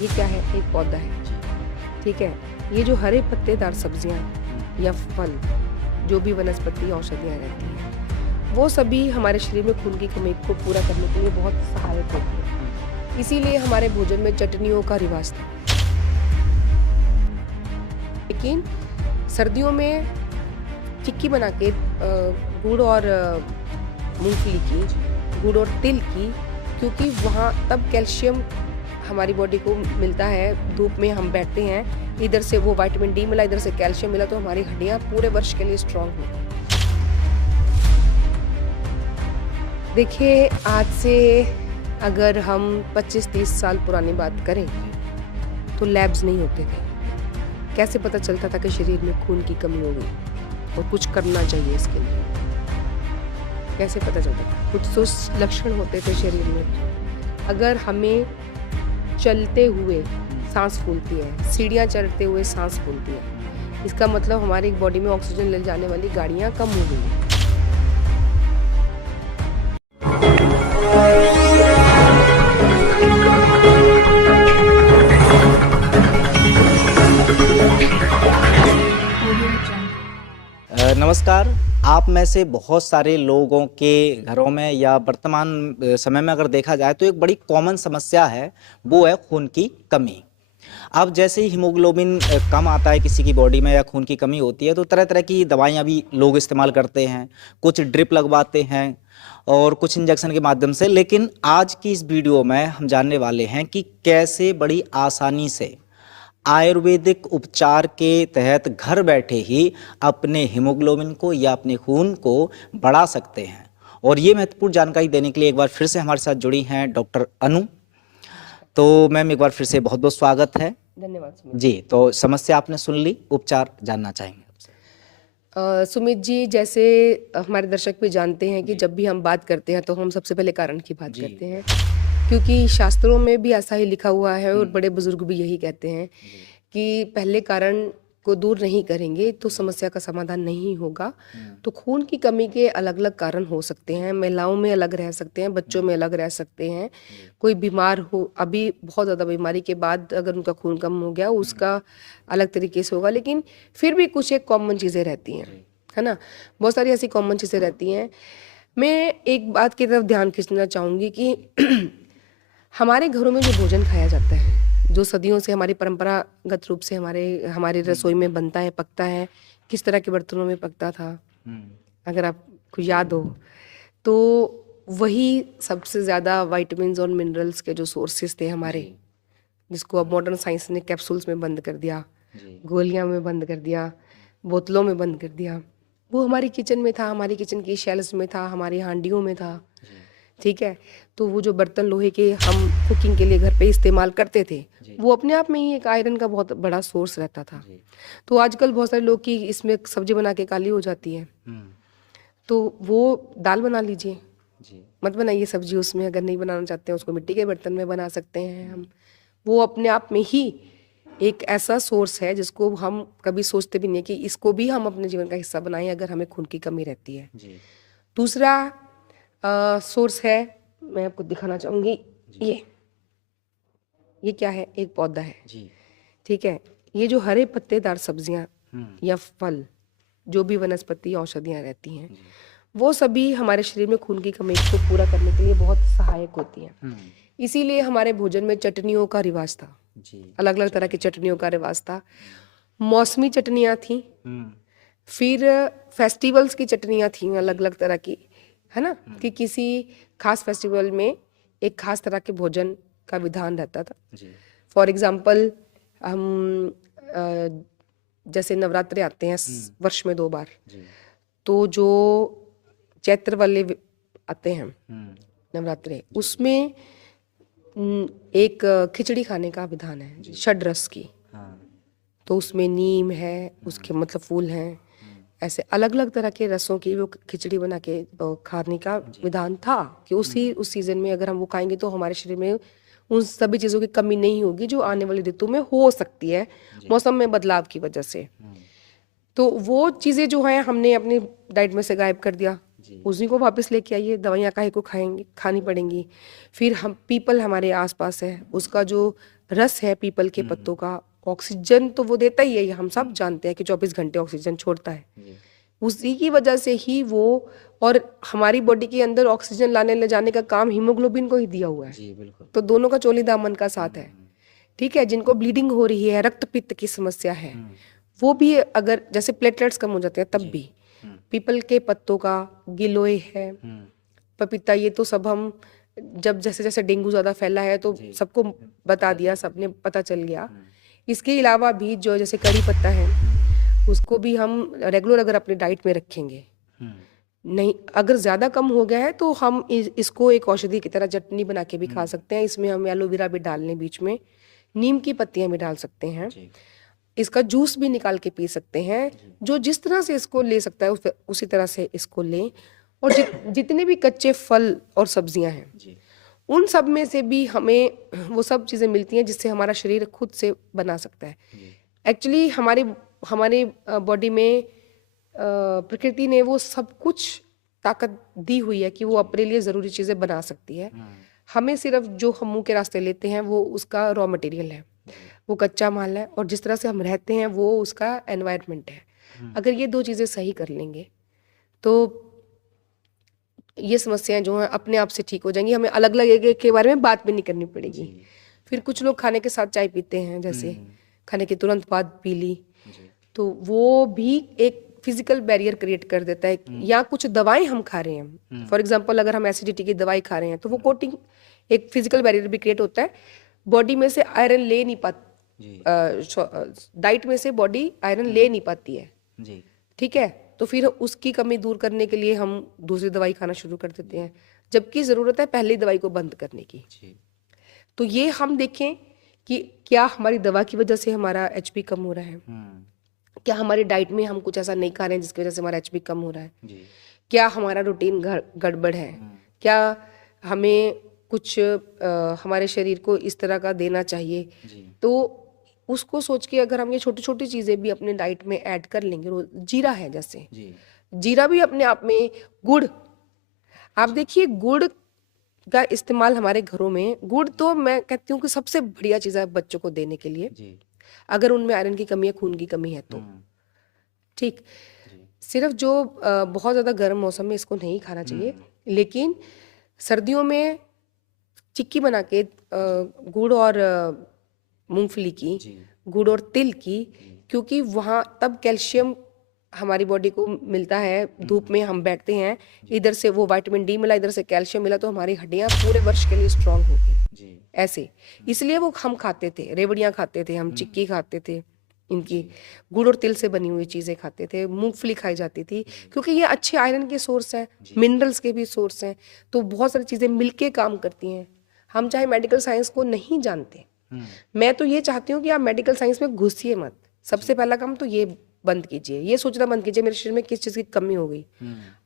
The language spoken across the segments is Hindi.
ये क्या है? एक पौधा है, ठीक है। ये जो हरे पत्तेदार सब्जियां या फल, जो भी वनस्पति औषधियां रहती हैं, वो सभी हमारे शरीर में खून की कमी को पूरा करने के लिए बहुत सहायक होती है। इसीलिए हमारे भोजन में चटनियों का रिवाज था। लेकिन सर्दियों में चिक्की बना के गुड़ और मूंगफली की, गुड़ और तिल की, क्योंकि वहाँ तब कैल्शियम हमारी बॉडी को मिलता है। धूप में हम बैठते हैं, इधर से वो विटामिन डी मिला, इधर से कैल्शियम मिला, तो हमारी हड्डियाँ पूरे वर्ष के लिए स्ट्रांग होती हैं। देखिए, आज से अगर हम 25-30 साल पुरानी बात करें तो लैब्स नहीं होते थे। कैसे पता चलता था कि शरीर में खून की कमी हो गई और कुछ करना चाहिए इसके लिए? कैसे पता चलता था? कुछ तो लक्षण होते थे शरीर में। अगर हमें चलते हुए सांस फूलती है, सीढ़ियाँ चढ़ते हुए सांस फूलती है, इसका मतलब हमारी बॉडी में ऑक्सीजन ले जाने वाली गाड़ियाँ कम हो गई हैं। नमस्कार। आप में से बहुत सारे लोगों के घरों में या वर्तमान समय में अगर देखा जाए तो एक बड़ी कॉमन समस्या है, वो है खून की कमी। अब जैसे ही हीमोग्लोबिन कम आता है किसी की बॉडी में या खून की कमी होती है तो तरह तरह की दवाइयाँ भी लोग इस्तेमाल करते हैं, कुछ ड्रिप लगवाते हैं और कुछ इंजेक्शन के माध्यम से। लेकिन आज की इस वीडियो में हम जानने वाले हैं कि कैसे बड़ी आसानी से आयुर्वेदिक उपचार के तहत घर बैठे ही अपने हीमोग्लोबिन को या अपने खून को बढ़ा सकते हैं। और ये महत्वपूर्ण जानकारी देने के लिए एक बार फिर से हमारे साथ जुड़ी हैं डॉक्टर अनु। तो मैम, एक बार फिर से बहुत बहुत स्वागत है। धन्यवाद सुमित जी, तो समस्या आपने सुन ली, उपचार जानना चाहेंगे आपसे। सुमित जी, जैसे हमारे दर्शक भी जानते हैं कि जब भी हम बात करते हैं तो हम सबसे पहले कारण की बात करते हैं, क्योंकि शास्त्रों में भी ऐसा ही लिखा हुआ है और बड़े बुजुर्ग भी यही कहते हैं कि पहले कारण को दूर नहीं करेंगे तो समस्या का समाधान नहीं होगा। तो खून की कमी के अलग अलग कारण हो सकते हैं, महिलाओं में अलग रह सकते हैं, बच्चों में अलग रह सकते हैं। कोई बीमार हो, अभी बहुत ज़्यादा बीमारी के बाद अगर उनका खून कम हो गया, उसका अलग तरीके से होगा। लेकिन फिर भी कुछ एक कॉमन चीज़ें रहती हैं, है ना? बहुत सारी ऐसी कॉमन चीज़ें रहती हैं। मैं एक बात की तरफ ध्यान खींचना चाहूँगी कि हमारे घरों में जो भोजन खाया जाता है, जो सदियों से हमारी परंपरागत रूप से हमारी रसोई में बनता है, पकता है, किस तरह के बर्तनों में पकता था, अगर आपको याद हो, तो वही सबसे ज़्यादा विटामिन्स और मिनरल्स के जो सोर्सेज थे हमारे, जिसको अब मॉडर्न साइंस ने कैप्सूल्स में बंद कर दिया, गोलियां में बंद कर दिया, बोतलों में बंद कर दिया, वो हमारी किचन में था, हमारी किचन की शेल्फ्स में था, हमारी हांडियों में था। ठीक है, तो वो जो बर्तन लोहे के हम कुकिंग के लिए घर पे इस्तेमाल करते थे, वो अपने आप में ही एक आयरन का बहुत बड़ा सोर्स रहता था। तो आजकल बहुत सारे लोग की इसमें सब्जी बना के काली हो जाती है, तो वो दाल बना लीजिए, मत बनाइए सब्जी उसमें। अगर नहीं बनाना चाहते हैं उसको मिट्टी के बर्तन में बना सकते हैं हम। वो अपने आप में ही एक ऐसा सोर्स है जिसको हम कभी सोचते भी नहीं कि इसको भी हम अपने जीवन का हिस्सा बनाएं अगर हमें खून की कमी रहती है। दूसरा सोर्स है, मैं आपको दिखाना चाहूँगी, ये क्या है? एक पौधा है, ठीक है। ये जो हरे पत्तेदार सब्जियां या फल, जो भी वनस्पति औषधियां रहती हैं, वो सभी हमारे शरीर में खून की कमी को पूरा करने के लिए बहुत सहायक होती हैं। इसीलिए हमारे भोजन में चटनियों का रिवाज था, अलग अलग तरह की चटनियों का रिवाज था। मौसमी चटनियाँ थी, फिर फेस्टिवल्स की चटनियाँ थी अलग अलग तरह की, है ना, कि किसी खास फेस्टिवल में एक खास तरह के भोजन का विधान रहता था। फॉर एग्जाम्पल, हम जैसे नवरात्रे आते हैं वर्ष में 2 बार, तो जो चैत्र वाले आते हैं नवरात्रे, उसमें एक खिचड़ी खाने का विधान है षड्रस की। तो उसमें नीम है, उसके मतलब फूल हैं, ऐसे अलग अलग तरह के रसों की वो खिचड़ी बना के खाने का विधान था कि उस सीजन में अगर हम वो खाएंगे तो हमारे शरीर में उन सभी चीज़ों की कमी नहीं होगी जो आने वाली ऋतु में हो सकती है मौसम में बदलाव की वजह से। तो वो चीज़ें जो हैं हमने अपनी डाइट में से गायब कर दिया, उसी को वापस लेके आइए। दवाइयाँ काहे को खाएंगे, खानी पड़ेंगी। फिर हम पीपल हमारे आसपास है, उसका जो रस है पीपल के पत्तों का, ऑक्सीजन तो वो देता ही है, ये हम सब जानते हैं कि 24 घंटे ऑक्सीजन छोड़ता है। उसी की वजह से ही वो, और हमारी बॉडी के अंदर ऑक्सीजन लाने ले जाने का काम हीमोग्लोबिन को ही दिया हुआ है। जी बिल्कुल। तो दोनों का चोली दामन का साथ है। ठीक है, जिनको ब्लीडिंग हो रही है, रक्त पित्त की समस्या है, वो भी अगर जैसे प्लेटलेट्स कम हो जाते हैं तब भी पीपल के पत्तों का, गिलोय है, पपीता, ये तो सब हम जब जैसे जैसे डेंगू ज़्यादा फैला है तो सबको बता दिया, सबने पता चल गया। इसके अलावा भी जो जैसे कड़ी पत्ता है, उसको भी हम रेगुलर अगर अपनी डाइट में रखेंगे, नहीं अगर ज़्यादा कम हो गया है तो हम इसको एक औषधि की तरह चटनी बना के भी खा सकते हैं। इसमें हम एलोवेरा भी डाल लें, बीच में नीम की पत्तियां भी डाल सकते हैं, इसका जूस भी निकाल के पी सकते हैं। जो जिस तरह से इसको ले सकता है उसी तरह से इसको लें। और जितने भी कच्चे फल और सब्जियां हैं, उन सब में से भी हमें वो सब चीज़ें मिलती हैं जिससे हमारा शरीर खुद से बना सकता है। एक्चुअली हमारे बॉडी में प्रकृति ने वो सब कुछ ताकत दी हुई है कि वो अपने लिए ज़रूरी चीज़ें बना सकती है। हमें सिर्फ जो हम मुंह के रास्ते लेते हैं वो उसका रॉ मटेरियल है, वो कच्चा माल है, और जिस तरह से हम रहते हैं वो उसका एनवायरनमेंट है। अगर ये दो चीज़ें सही कर लेंगे तो ये समस्याएं जो हैं अपने आप से ठीक हो जाएंगी। हमें अलग अलग के बारे में बात भी नहीं करनी पड़ेगी। फिर कुछ लोग खाने के साथ चाय पीते हैं, जैसे खाने के तुरंत बाद पी ली, तो वो भी एक फिजिकल बैरियर क्रिएट कर देता है। या कुछ दवाएं हम खा रहे हैं, फॉर एग्जांपल अगर हम एसिडिटी की दवाई खा रहे हैं तो वो कोटिंग, एक फिजिकल बैरियर भी क्रिएट होता है। बॉडी में से आयरन ले नहीं पाती, डाइट में से बॉडी आयरन ले नहीं पाती है। ठीक है, तो फिर उसकी कमी दूर करने के लिए हम दूसरी दवाई खाना शुरू कर देते हैं, जबकि ज़रूरत है पहली दवाई को बंद करने की। तो ये हम देखें कि क्या हमारी दवा की वजह से हमारा एचपी कम हो रहा है, क्या हमारी डाइट में हम कुछ ऐसा नहीं खा रहे हैं जिसकी वजह से हमारा एचपी कम हो रहा है, क्या हमारा रूटीन गड़बड़ है, क्या हमें कुछ हमारे शरीर को इस तरह का देना चाहिए। तो उसको सोच के अगर हम ये छोटी छोटी चीज़ें भी अपने डाइट में ऐड कर लेंगे, जीरा है जैसे, जीरा भी अपने आप में, गुड़, आप देखिए गुड़ का इस्तेमाल हमारे घरों में, गुड़ तो मैं कहती हूँ कि सबसे बढ़िया चीज़ है बच्चों को देने के लिए, अगर उनमें आयरन की कमी है, खून की कमी है तो। ठीक, सिर्फ जो बहुत ज़्यादा गर्म मौसम में इसको नहीं खाना चाहिए, लेकिन सर्दियों में चिक्की बना के गुड़ और मूंगफली की, गुड़ और तिल की, क्योंकि वहाँ तब कैल्शियम हमारी बॉडी को मिलता है। धूप में हम बैठते हैं, इधर से वो विटामिन डी मिला, इधर से कैल्शियम मिला, तो हमारी हड्डियाँ पूरे वर्ष के लिए स्ट्रांग होगी। ऐसे इसलिए वो हम खाते थे, रेवड़ियाँ खाते थे हम, चिक्की खाते थे, इनकी गुड़ और तिल से बनी हुई चीज़ें खाते थे, मूंगफली खाई जाती थी, क्योंकि ये अच्छे आयरन के सोर्स हैं, मिनरल्स के भी सोर्स हैं। तो बहुत सारी चीज़ें मिलके काम करती हैं। हम चाहे मेडिकल साइंस को नहीं जानते, मैं तो ये चाहती हूँ कि आप मेडिकल साइंस में घुसिए मत। सबसे पहला काम तो ये बंद कीजिए, ये सोचना बंद कीजिए मेरे शरीर में किस चीज़ की कमी हो गई।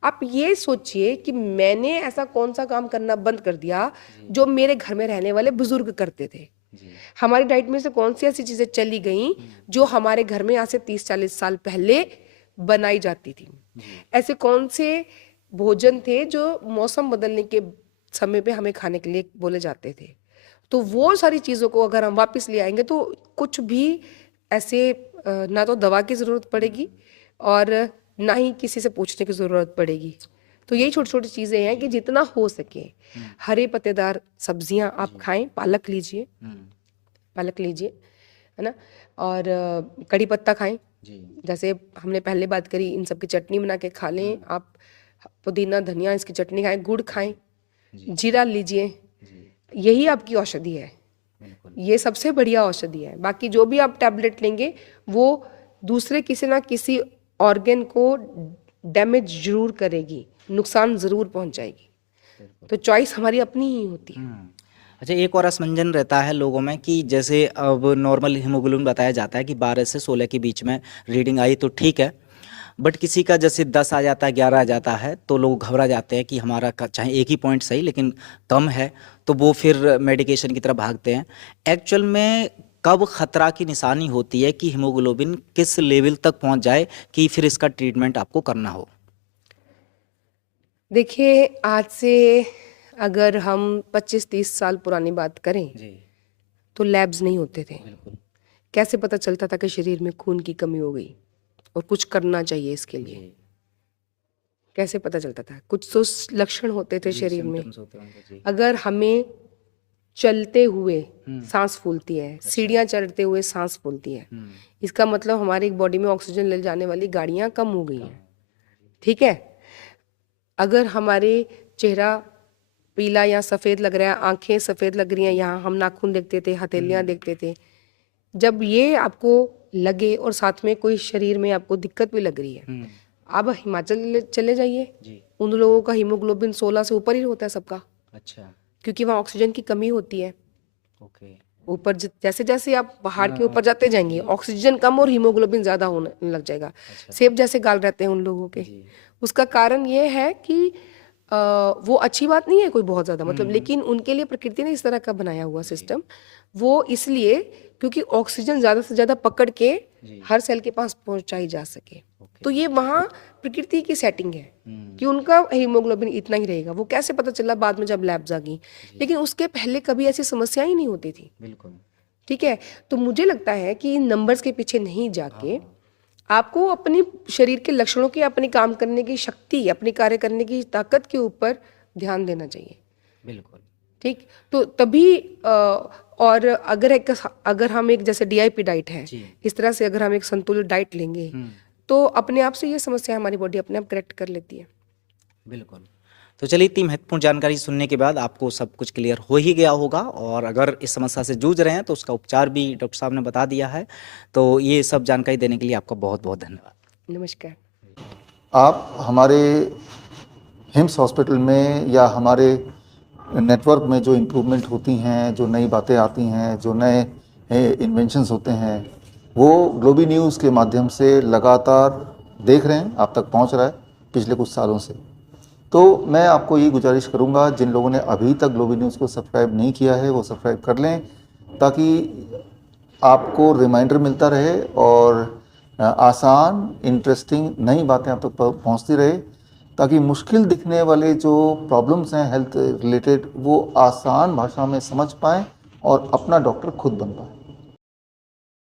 आप ये सोचिए कि मैंने ऐसा कौन सा काम करना बंद कर दिया जो मेरे घर में रहने वाले बुजुर्ग करते थे। हमारी डाइट में से कौन सी ऐसी चीज़ें चली गई जो हमारे घर में आज से 30-40 साल पहले बनाई जाती थी। ऐसे कौन से भोजन थे जो मौसम बदलने के समय पे हमें खाने के लिए बोले जाते थे। तो वो सारी चीज़ों को अगर हम वापस ले आएंगे तो कुछ भी ऐसे ना तो दवा की ज़रूरत पड़ेगी और ना ही किसी से पूछने की ज़रूरत पड़ेगी। तो यही छोटी छोटी चीज़ें हैं कि जितना हो सके हरे पत्तेदार सब्जियां आप खाएं, पालक लीजिए, है ना, और कड़ी पत्ता खाएं, जैसे हमने पहले बात करी, इन सब की चटनी बना के खा लें आप, पुदीना धनिया इसकी चटनी खाएं, गुड़ खाएं, जीरा लीजिए, यही आपकी औषधि है। ये सबसे बढ़िया औषधि है। बाकी जो भी आप टैबलेट लेंगे वो दूसरे किसी ना किसी ऑर्गन को डैमेज जरूर करेगी, नुकसान जरूर पहुंचाएगी। तो चॉइस हमारी अपनी ही होती है। अच्छा, एक और असमंजन रहता है लोगों में कि जैसे अब नॉर्मल हीमोग्लोबिन बताया जाता है कि 12 से 16 के बीच में रीडिंग आई तो ठीक है, बट किसी का जैसे 10 आ जाता है, 11 आ जाता है, तो लोग घबरा जाते हैं कि हमारा चाहे एक ही पॉइंट सही लेकिन कम है, तो वो फिर मेडिकेशन की तरफ भागते हैं। एक्चुअल में कब खतरा की निशानी होती है कि हीमोग्लोबिन किस लेवल तक पहुंच जाए कि फिर इसका ट्रीटमेंट आपको करना हो? देखिए, आज से अगर हम 25-30 साल पुरानी बात करें, तो लैब्स नहीं होते थे। बिल्कुल। कैसे पता चलता था कि शरीर में खून की कमी हो गई और कुछ करना चाहिए इसके लिए? जी। कैसे पता चलता था? कुछ तो लक्षण होते थे जी, शरीर में। सिम्टम्स होते होंगे। जी। अगर हमें चलते हुए हम्म। सांस फूलती है, सीढ़ियाँ चढ़ते हुए सांस फूलती है, हम्म। इसका मतलब हमारी बॉडी में ऑक्सीजन ले जाने वाली गाड़ियाँ कम हो गई हैं। ठीक है? अगर हमारे चेहरा पीला या सफ़ेद लग रहा है, आंखें सफ़ेद लग रही हैं, यहाँ हम नाखून देखते थे, हथेलियाँ देखते थे, जब ये आपको लगे और साथ में कोई शरीर में आपको दिक्कत भी लग रही है, आप हिमाचल चले जाइए, जी। उन लोगों का हीमोग्लोबिन 16 से ऊपर ही होता है सबका, अच्छा। क्योंकि वहाँ ऑक्सीजन की कमी होती है। ओके। ऊपर जैसे जैसे आप पहाड़ के ऊपर जाते जाएंगे, ऑक्सीजन कम और हीमोग्लोबिन ज़्यादा होने लग जाएगा। अच्छा। सेब जैसे गाल रहते हैं उन लोगों के। जी। उसका कारण ये है कि वो अच्छी बात नहीं है कोई बहुत ज़्यादा, मतलब, लेकिन उनके लिए प्रकृति ने इस तरह का बनाया हुआ सिस्टम, वो इसलिए क्योंकि ऑक्सीजन ज़्यादा से ज़्यादा पकड़ के हर सेल के पास पहुंचाई जा सके। तो ये वहाँ प्रकृति की सेटिंग है कि उनका हीमोग्लोबिन इतना ही रहेगा। वो कैसे पता चला? बाद में जब लैब्स आ गई, लेकिन उसके पहले कभी ऐसी समस्या ही नहीं होती थी। बिल्कुल। ठीक है? तो मुझे लगता है कि इन नंबर्स के पीछे नहीं जाके आपको अपनी शरीर के लक्षणों की, अपनी काम करने की शक्ति, अपनी कार्य करने की ताकत के ऊपर ध्यान देना चाहिए। बिल्कुल। ठीक? तो तभी और अगर हम एक जैसे डीआईपी डाइट है, जी। इस तरह से अगर हम एक संतुलित डाइट लेंगे, तो अपने आप से ये समस्या हमारी बॉडी अपने आप करेक्ट कर लेती है। बिल्कुल। तो चलिए, इतनी महत्वपूर्ण जानकारी सुनने के बाद आपको सब कुछ क्लियर हो ही गया होगा, और अगर इस समस्या से जूझ रहे हैं तो उसका उपचार भी डॉक्टर साहब ने बता दिया है। तो ये सब जानकारी देने के लिए आपका बहुत बहुत धन्यवाद। नमस्कार। आप हमारे हिम्स हॉस्पिटल में या हमारे नेटवर्क में जो इम्प्रूवमेंट होती हैं, जो नई बातें आती हैं, जो नए इन्वेंशंस होते हैं, वो ग्लोबी न्यूज़ के माध्यम से लगातार देख रहे हैं, आप तक पहुंच रहा है पिछले कुछ सालों से। तो मैं आपको ये गुजारिश करूंगा, जिन लोगों ने अभी तक ग्लोबी न्यूज़ को सब्सक्राइब नहीं किया है वो सब्सक्राइब कर लें, ताकि आपको रिमाइंडर मिलता रहे और आसान, इंटरेस्टिंग नई बातें आप तक पहुंचती रहे, ताकि मुश्किल दिखने वाले जो प्रॉब्लम्स हैं हेल्थ रिलेटेड, वो आसान भाषा में समझ पाएँ और अपना डॉक्टर खुद बन पाएँ।